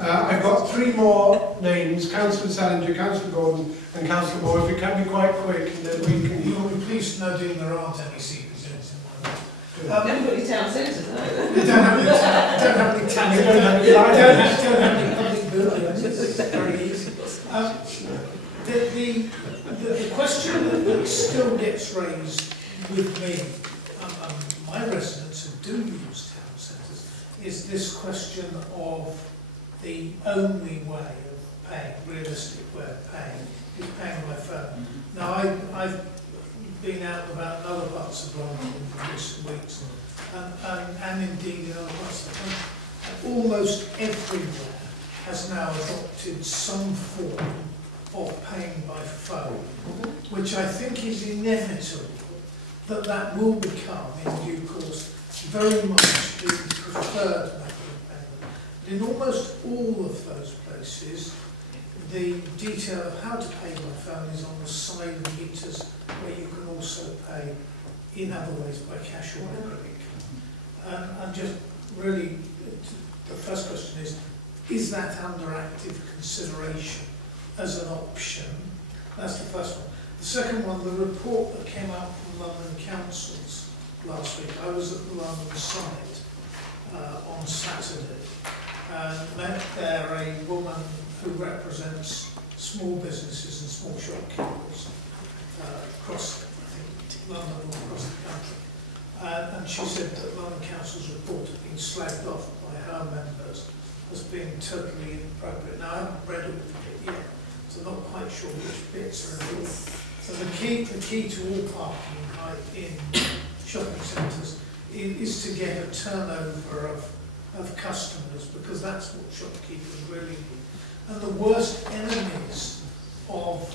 I've got three more names: Councillor Salinger, Councillor Gordon, and Councillor Moore. If it can be quite quick, then we can. You'll be pleased to know, Dean, there aren't any secrets in it. You haven't got any town centres, no? You don't have any town. You don't have any public buildings. It's very easy. The question that still gets raised with me, my residents who do use town centres, is this question of the only way of paying, realistic way of paying, is paying by phone. Now, I've been out and about in other parts of London in recent weeks, and indeed in other parts of the country. Almost everywhere has now adopted some form of paying by phone, which I think is inevitable that will become, in due course, very much the preferred method of payment. But in almost all of those places, the detail of how to pay by phone is on the side of the meters, where you can also pay in other ways by cash or by credit card. And just really, the first question is that under active consideration as an option? That's the first one. The second one, the report that came out from London councils last week. I was at the London site on Saturday and met there a woman who represents small businesses and small shopkeepers across, I think, London or across the country. And she said that London Council's report had been slagged off by her members as being totally inappropriate. Now, I haven't read all of it yet, so I'm not quite sure which bits are involved. So the key to all parking in shopping centres is to get a turnover of customers, because that's what shopkeepers really need. And the worst enemies of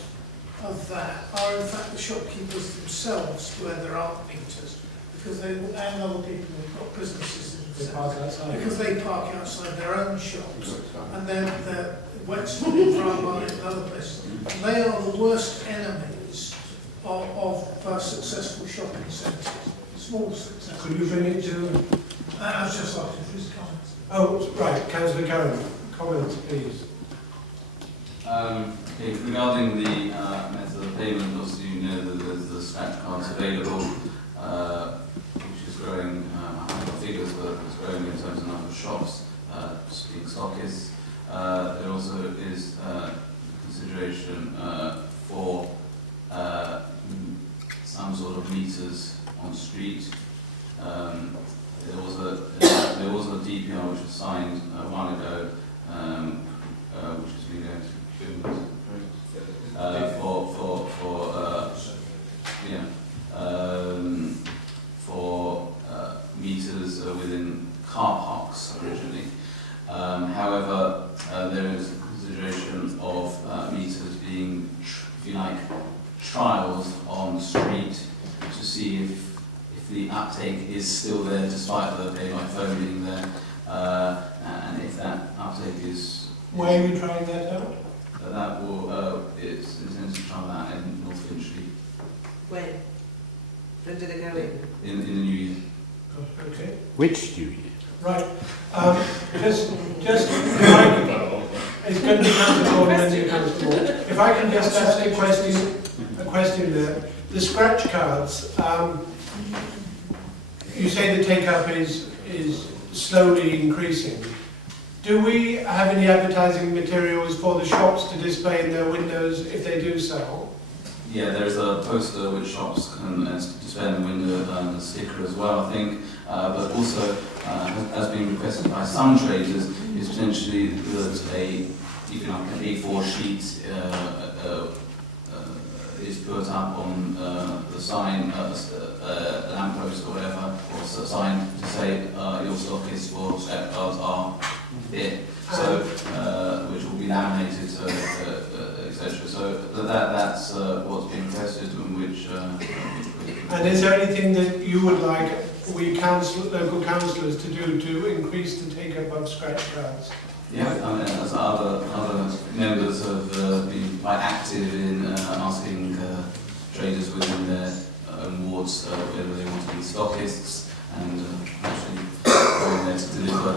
that are in fact the shopkeepers themselves, where there aren't meters, because they, and other people who've got businesses themselves, because they park outside their own shops, and they're Wexford, Bramwell and other places. And they are the worst enemies of successful shopping centres, small successful. Could you bring it to? I was just asking for his comments. Oh, right, Councillor Curran, comments, please. Okay, regarding the method of payment, obviously you know that there's the scratch cards available, which is growing, I haven't got figures, but it's growing in terms of number of shops, being stockists. There also is consideration for some sort of meters on street. There was a DPR which was signed a while ago, which has been going through procurement for meters within car parks originally. However, there is a consideration of meters being, if you like, trials on the street to see if the uptake is still there despite the pay by phone being there, and if that uptake is... Where are you trying that out? That will, it's intended to try that in North Finchley. When? When did it go in? In the new year. Okay. Which new year? Right. Just if I can, it's going to be Councillor Gordon and then Councillor Moore. If I can just ask a question there. The scratch cards, you say the take-up is slowly increasing. Do we have any advertising materials for the shops to display in their windows if they do sell? Yeah, there's a poster which shops can display in the window and a sticker as well, I think. But also, has been requested by some traders, is potentially that even like an A4 sheet is put up on the sign, a lamppost or whatever, or a sign to say your stock is for scratch cards are here. So, which will be laminated, etc. So that's what's been requested, and which. And is there anything that you would like we local councillors to do to increase the take-up of scratch cards? Yeah, I mean, as other members have been quite active in asking traders within their own whether they want to be stockists and actually going there to deliver